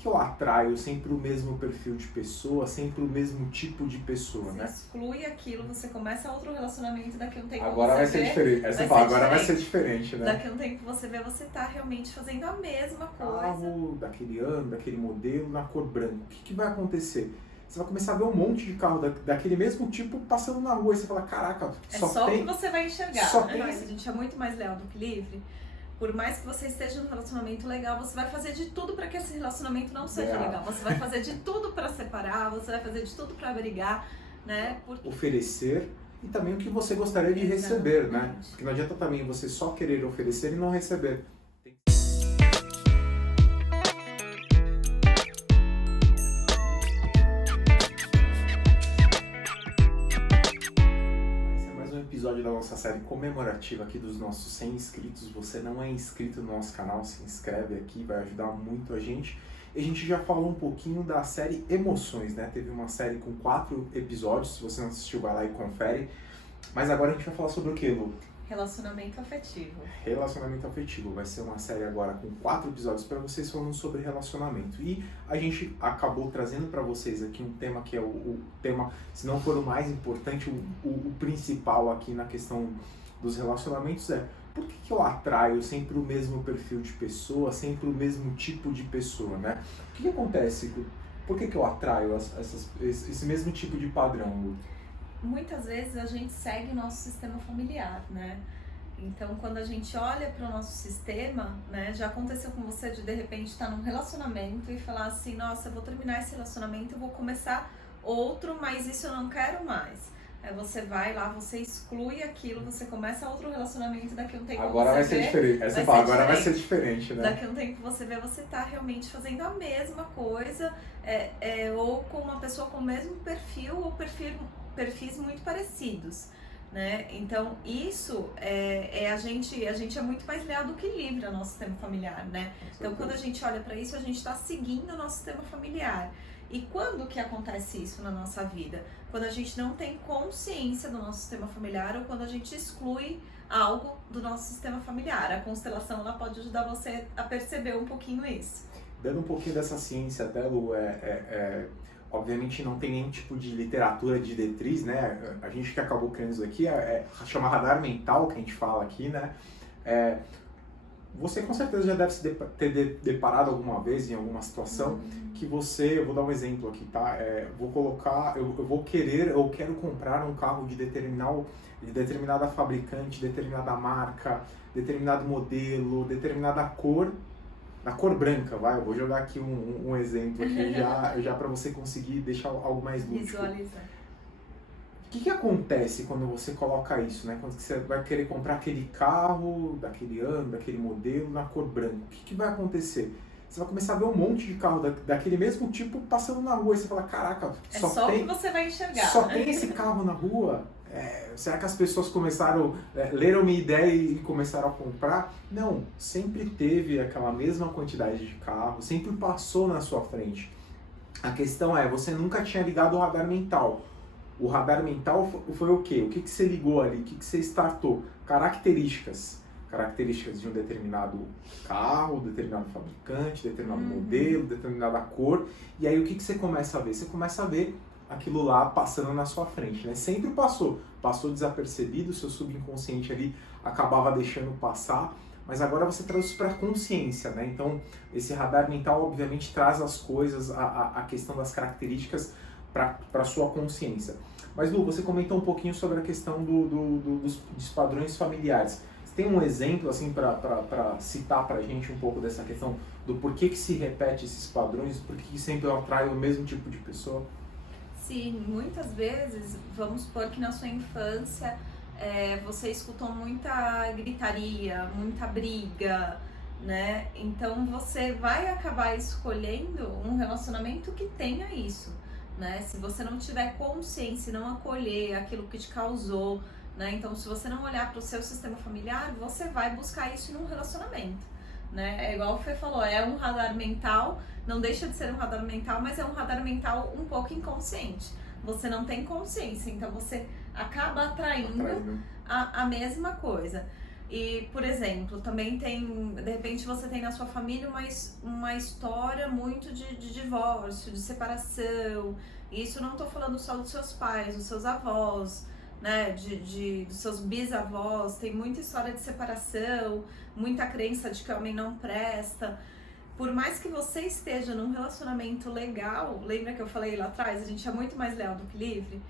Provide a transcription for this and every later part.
que eu atraio sempre o mesmo perfil de pessoa, sempre o mesmo tipo de pessoa, Você né? exclui aquilo, você começa outro relacionamento, daqui a um tempo Agora vai ser diferente. Aí você fala, agora vai ser diferente, né? Daqui a um tempo você vê, você tá realmente fazendo a mesma coisa. Carro daquele ano, daquele modelo, na cor branca. O que vai acontecer? Você vai começar a ver um monte de carro daquele mesmo tipo passando na rua e você fala, caraca, só tem... que você vai enxergar. Só tem... A gente é muito mais leal do que livre. Por mais que você esteja num relacionamento legal, você vai fazer de tudo para que esse relacionamento não seja legal. Você vai fazer de tudo para separar, você vai fazer de tudo para brigar, né? Oferecer e também o que você gostaria de receber, né? Porque não adianta também você só querer oferecer e não receber. Episódio da nossa série comemorativa aqui dos nossos 100 inscritos. Você não é inscrito no nosso canal, se inscreve aqui, vai ajudar muito a gente. E a gente já falou um pouquinho da série Emoções, né? Teve uma série com 4 episódios, se você não assistiu, vai lá e confere. Mas agora a gente vai falar sobre o que, Lu? Relacionamento afetivo. Relacionamento afetivo. Vai ser uma série agora com 4 episódios para vocês falando sobre relacionamento. E a gente acabou trazendo para vocês aqui um tema que é o tema, se não for o mais importante, o principal aqui na questão dos relacionamentos é: por que eu atraio sempre o mesmo perfil de pessoa, sempre o mesmo tipo de pessoa, né? O que acontece? Por que eu atraio esse mesmo tipo de padrão, Lu? Muitas vezes a gente segue o nosso sistema familiar, né? Então, quando a gente olha para o nosso sistema, né? Já aconteceu com você de repente estar num relacionamento e falar assim, nossa, eu vou terminar esse relacionamento, eu vou começar outro, mas isso eu não quero mais. Aí você vai lá, você exclui aquilo, você começa outro relacionamento, daqui a um tempo agora vai ser diferente. Aí você fala, agora vai ser diferente, né? Daqui a um tempo você vê, você tá realmente fazendo a mesma coisa, ou com uma pessoa com o mesmo perfil, ou perfis muito parecidos, né? Então isso a gente é muito mais leal do que livre ao nosso sistema familiar, né? Então quando a gente olha para isso, a gente está seguindo o nosso sistema familiar. E quando que acontece isso na nossa vida? Quando a gente não tem consciência do nosso sistema familiar ou quando a gente exclui algo do nosso sistema familiar. A constelação ela pode ajudar você a perceber um pouquinho isso. Dando um pouquinho dessa ciência até, Lu, obviamente não tem nenhum tipo de literatura de diretriz, né? A gente que acabou criando isso aqui chama radar mental, que a gente fala aqui, né? Você com certeza já deve se ter deparado alguma vez em alguma situação que eu vou dar um exemplo aqui, tá? Eu quero comprar um carro de determinada fabricante, determinada marca, determinado modelo, determinada cor, na cor branca, vai, eu vou jogar aqui um exemplo aqui já para você conseguir deixar algo mais lúdico. Visualizar. O que acontece quando você coloca isso, né? Quando você vai querer comprar aquele carro, daquele ano, daquele modelo, na cor branca, o que vai acontecer? Você vai começar a ver um monte de carro daquele mesmo tipo passando na rua e você fala, caraca, só que você vai enxergar. Só tem esse carro na rua? Será que as pessoas leram minha ideia e começaram a comprar? Não, sempre teve aquela mesma quantidade de carro, sempre passou na sua frente. A questão você nunca tinha ligado o radar mental. O radar mental foi o quê? O que você ligou ali? O que você startou? Características de um determinado carro, determinado fabricante, determinado modelo, determinada cor. E aí o que você começa a ver? Você começa a ver aquilo lá passando na sua frente, né? Sempre passou desapercebido, o seu subconsciente ali acabava deixando passar, mas agora você traz isso para a consciência, né? Então, esse radar mental obviamente traz as coisas, a questão das características para a sua consciência. Mas Lu, você comentou um pouquinho sobre a questão dos padrões familiares. Você tem um exemplo assim para citar para a gente um pouco dessa questão do porquê que se repete esses padrões, porquê que sempre atrai o mesmo tipo de pessoa? Sim, muitas vezes, vamos supor que na sua infância você escutou muita gritaria, muita briga, né? Então você vai acabar escolhendo um relacionamento que tenha isso, né? Se você não tiver consciência e não acolher aquilo que te causou, né? Então se você não olhar para o seu sistema familiar, você vai buscar isso num relacionamento, né? É igual o Fê falou, é um radar mental, não deixa de ser um radar mental, mas é um radar mental um pouco inconsciente. Você não tem consciência, então você acaba atraindo a mesma coisa. E, por exemplo, também tem, de repente você tem na sua família uma história muito de divórcio, de separação. E isso eu não tô falando só dos seus pais, dos seus avós, né, dos seus bisavós. Tem muita história de separação, muita crença de que o homem não presta. Por mais que você esteja num relacionamento legal, lembra que eu falei lá atrás, a gente é muito mais leal do que livre?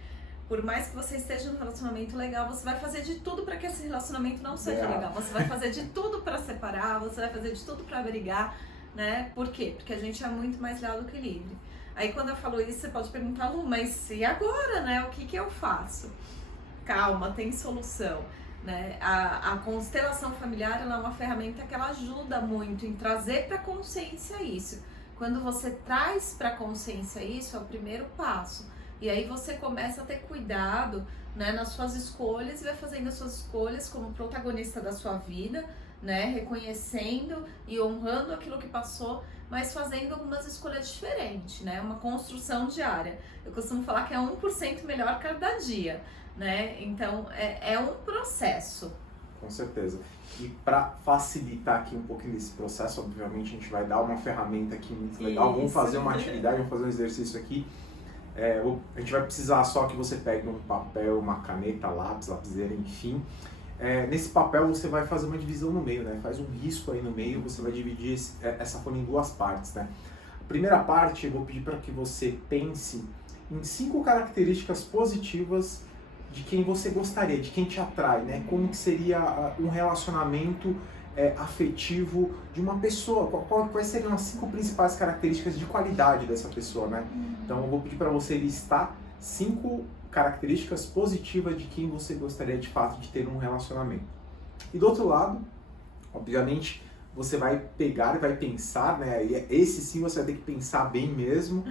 Por mais que você esteja num relacionamento legal, você vai fazer de tudo para que esse relacionamento não seja legal. Você vai fazer de tudo para separar, você vai fazer de tudo para brigar, né? Por quê? Porque a gente é muito mais leal do que livre. Aí quando eu falo isso, você pode perguntar, Lu, mas e agora, né? O que eu faço? Calma, tem solução. Né? A constelação familiar, ela é uma ferramenta que ela ajuda muito em trazer para a consciência isso. Quando você traz para a consciência isso, é o primeiro passo. E aí você começa a ter cuidado, né, nas suas escolhas e vai fazendo as suas escolhas como protagonista da sua vida, né, reconhecendo e honrando aquilo que passou, mas fazendo algumas escolhas diferentes, né, uma construção diária. Eu costumo falar que é 1% melhor cada dia, né, então é um processo. Com certeza. E para facilitar aqui um pouquinho desse processo, obviamente a gente vai dar uma ferramenta aqui muito legal. Isso. Vamos fazer uma atividade, vamos fazer um exercício aqui. A gente vai precisar só que você pegue um papel, uma caneta, lápis, lapiseira, enfim. Nesse papel você vai fazer uma divisão no meio, né? Faz um risco aí no meio, você vai dividir essa folha em duas partes, né? A primeira parte eu vou pedir para que você pense em 5 características positivas de quem você gostaria, de quem te atrai, né? Como que seria um relacionamento afetivo de uma pessoa, quais seriam as 5 principais características de qualidade dessa pessoa, né? Então eu vou pedir para você listar 5 características positivas de quem você gostaria de fato de ter um relacionamento. E do outro lado, obviamente, você vai pegar e vai pensar, né? E esse sim você vai ter que pensar bem mesmo.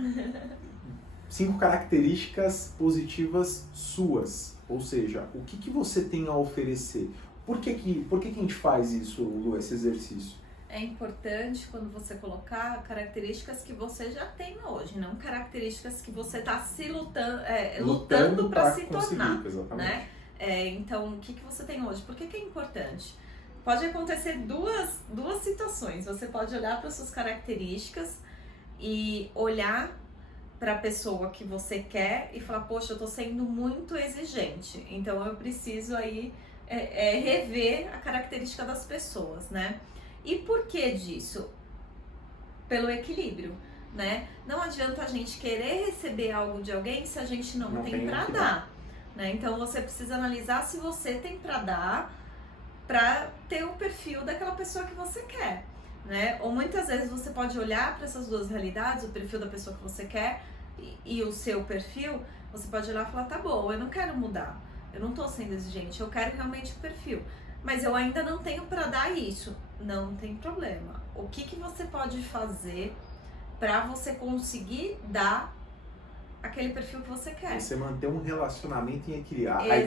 5 características positivas suas, ou seja, o que você tem a oferecer. Por que a gente faz isso, Lu, esse exercício? É importante quando você colocar características que você já tem hoje, não características que você está lutando para se tornar, né? Então, o que você tem hoje? Por que é importante? Pode acontecer duas situações. Você pode olhar para suas características e olhar para a pessoa que você quer e falar, poxa, eu estou sendo muito exigente, então eu preciso aí rever a característica das pessoas, né? E por que disso? Pelo equilíbrio, né? Não adianta a gente querer receber algo de alguém se a gente não tem para dar, né? Então você precisa analisar se você tem para dar para ter o perfil daquela pessoa que você quer, né? Ou muitas vezes você pode olhar para essas duas realidades, o perfil da pessoa que você quer e o seu perfil, você pode olhar e falar, tá bom, eu não quero mudar, eu não tô sendo exigente, eu quero realmente o perfil, mas eu ainda não tenho para dar isso. Não tem problema. O que você pode fazer para você conseguir dar aquele perfil que você quer? Você manter um relacionamento em equilíbrio. A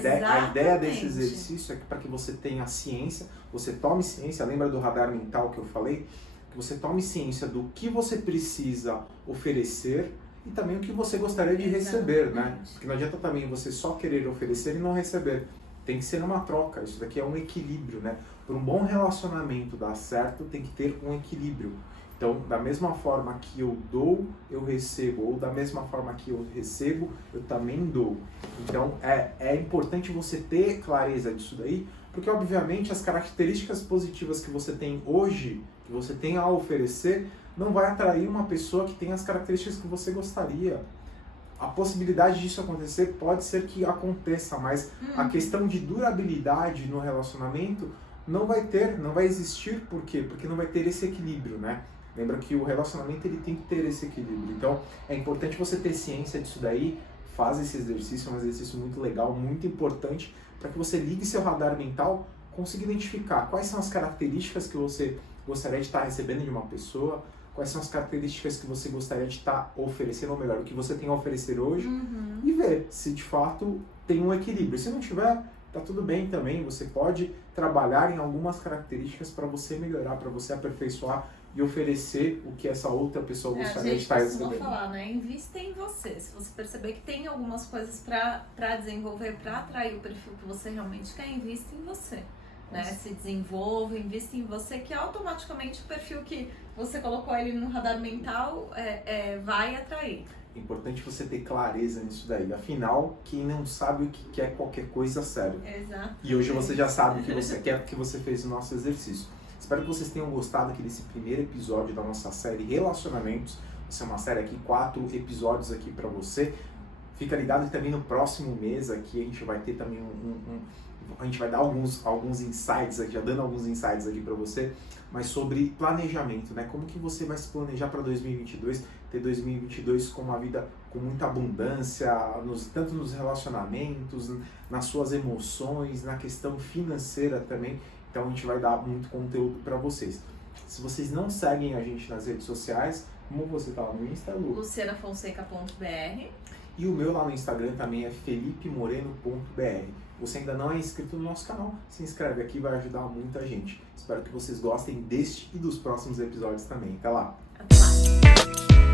ideia desse exercício é que para que você tenha ciência, você tome ciência, lembra do radar mental que eu falei? Que você tome ciência do que você precisa oferecer e também o que você gostaria de receber, né? Porque não adianta também você só querer oferecer e não receber. Tem que ser uma troca, isso daqui é um equilíbrio, né? Para um bom relacionamento dar certo, tem que ter um equilíbrio. Então, da mesma forma que eu dou, eu recebo, ou da mesma forma que eu recebo, eu também dou. Então, é importante você ter clareza disso daí, porque obviamente as características positivas que você tem hoje, que você tem a oferecer, não vai atrair uma pessoa que tem as características que você gostaria. A possibilidade disso acontecer pode ser que aconteça, mas a questão de durabilidade no relacionamento não vai existir. Por quê? Porque não vai ter esse equilíbrio, né? Lembra que o relacionamento ele tem que ter esse equilíbrio. Então, é importante você ter ciência disso daí, faz esse exercício, é um exercício muito legal, muito importante, para que você ligue seu radar mental, consiga identificar quais são as características que você gostaria de estar recebendo de uma pessoa, quais são as características que você gostaria de estar oferecendo, ou melhor, o que você tem a oferecer hoje, e ver se de fato tem um equilíbrio. Se não tiver, tá tudo bem também, você pode trabalhar em algumas características para você melhorar, para você aperfeiçoar e oferecer o que essa outra pessoa gostaria de estar recebendo. A gente costuma falar, né? Invista em você. Se você perceber que tem algumas coisas para desenvolver, para atrair o perfil que você realmente quer, invista em você. né? Se desenvolva, invista em você, que automaticamente o perfil que você colocou ele no radar mental vai atrair. É importante você ter clareza nisso daí. Afinal, quem não sabe o que quer qualquer coisa sério. Exato. E hoje você já sabe o que você quer porque você fez o nosso exercício. Espero que vocês tenham gostado aqui desse primeiro episódio da nossa série Relacionamentos. Essa é uma série aqui, 4 episódios aqui para você. Fica ligado que também no próximo mês aqui a gente vai ter também a gente vai dar alguns insights aqui, já dando alguns insights aqui para você, mas sobre planejamento, né? Como que você vai se planejar para 2022, ter 2022 com uma vida com muita abundância, tanto nos relacionamentos, nas suas emoções, na questão financeira também. Então a gente vai dar muito conteúdo para vocês. Se vocês não seguem a gente nas redes sociais, como você tá lá no Insta, Lu? lucianafonseca.br. E o meu lá no Instagram também é felipemoreno.br. Você ainda não é inscrito no nosso canal, se inscreve aqui, vai ajudar muita gente. Espero que vocês gostem deste e dos próximos episódios também. Até lá! Até lá!